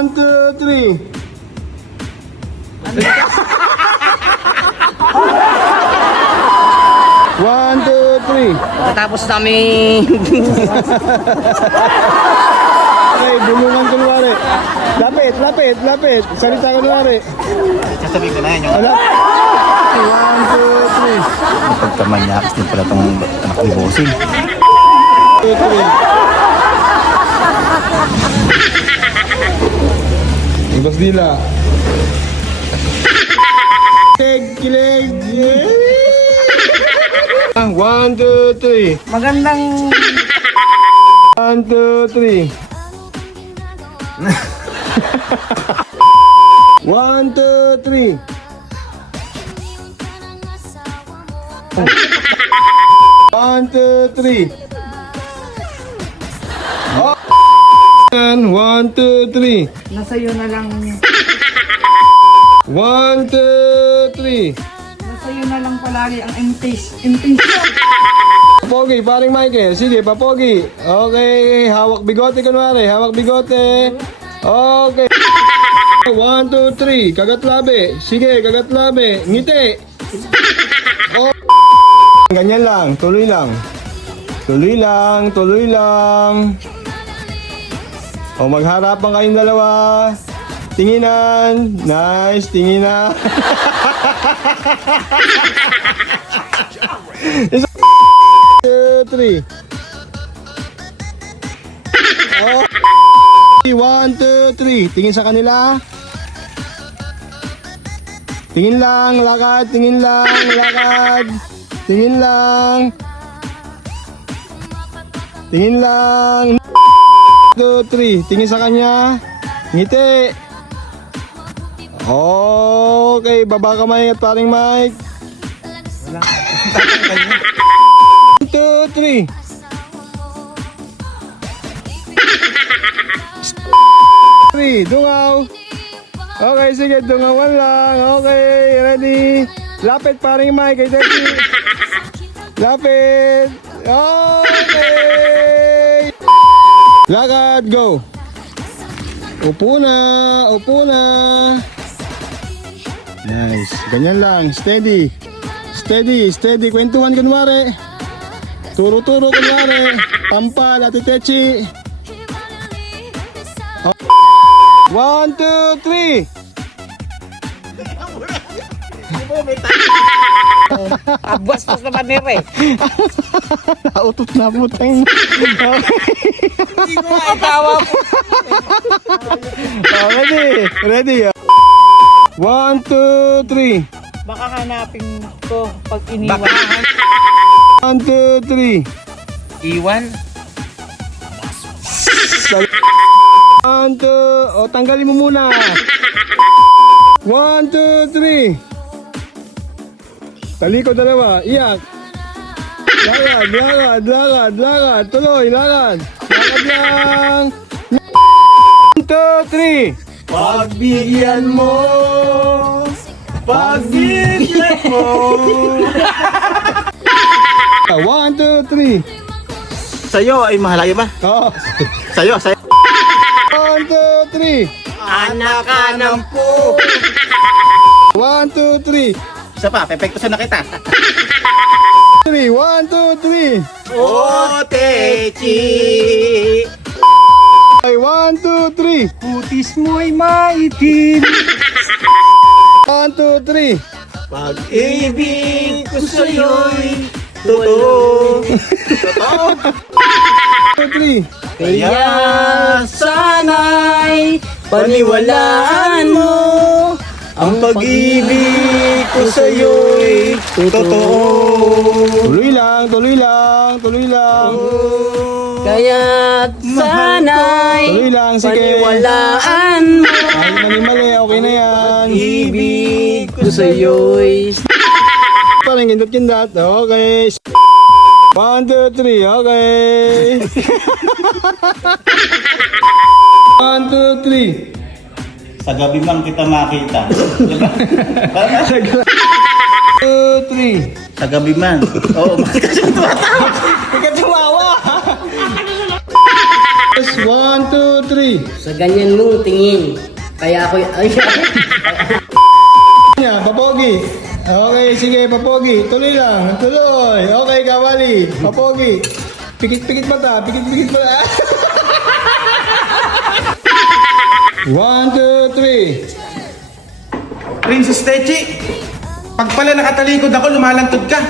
1, 2, 3. One, two, three. Pagkatapos namin Okay, bulungan kunwari. Lapit, lapit, lapit. Salita kunwari. sasabihin ko na yan yung Ala. 1, 2, 3. pagkamanyakas din pala itong anak ni Bossing. 2, 3. Ibas dila. Kilig, kilig. 1, 2, 3. Magandang 1, 2, 3. 1, 2, 3. 1, 2, 3. 1, 2, 3. Nasa iyo na lang. 1, 2, 3. Nasa iyo na lang palagi ang intention. Pogi, paring Michael. Sige, papogi. Okay, hawak bigote kunwari. Hawak bigote. Okay. 1, 2, 3. Kagat labi. Sige, kagat labi. Ngiti. Oh. Ganyan lang. Tuloy lang. Tuloy lang. Tuloy lang. O, magharapan kayong dalawa. Tinginan. Nice. Tinginan. 2, 3. Oh. 1, 2, 3. Tingin sa kanila. Tingin lang, lakad, tingin lang, lakad. Tingin lang. Tingin lang. 2, 3. Tingin sa kanya. Ngiti. Okay, baba kamay at paring Mike. 2, 3. Dungaw. Okay, sige, dungawan lang. Okay, ready. Lapit paring Mike, kay Desi. Lapit. Okay. Lakad, go. Upo na, upo na. Nice. Ganyan lang, steady. Steady, steady. Kwentuhan kunwari. Turo-turo kunwari. Tampal, Ate Techi. 1, 2, 3. Abas-bas na manire. Nautot na putang. Hindi ko nga itawa po. Ready? Ready? 1, 2, 3. Baka hanapin ko pag iniwan. Baka 1, 2, 3. iwan. 1, 2. O, tanggalin mo muna. 1, 2, 3. Talikod dalawa. Iyak. Lakad, lakad, lakad, lakad. Tuloy, lakad. Lakad lang. 1, 2, 3. Pagbigyan mo. Pagbigyan mo. 1, 2, 3. Sa'yo ay mahalayo ba? Oh. Sa'yo, sa'yo. 1, 2, 3. Anak ka ng po. 1, 2, 3. Isa pa, pepekto sa nakita. 3, 1, 2, 3. Oh, Techi. Ay, 1, 2, 3. Putis mo'y maitim. 1, 2, 3. Pag-ibig ko sa'yo'y totoo. Totoo. 2, 3. Kaya sana'y paniwalaan mo. Ang pag-ibig ko sa'yo'y totoo. Tuloy lang, tuloy lang, tuloy lang. Kaya't sana'y Tuloy lang, sige. paniwalaan mo. Ay, mali-mali, okay na yan. Ibig ko sa'yo'y Parang kindot-kindot, okay. 1, 2, 3, okay. 1, 2, 3. sa gabi man kita makita. Diba? 2, 3. Sa gabi man. Oo, kasi tumatawa. Ikaw tumawa. 1, 2, 3. Sa ganyan mong tingin. Kaya ako Niya, papogi. Okay, sige, papogi. Tuloy lang, tuloy. Okay, kawali. Papogi. Pikit-pikit mata, pikit-pikit mata. 1, 2, 3. Princess Techi, pag pala nakatalikod ako, lumalantod ka.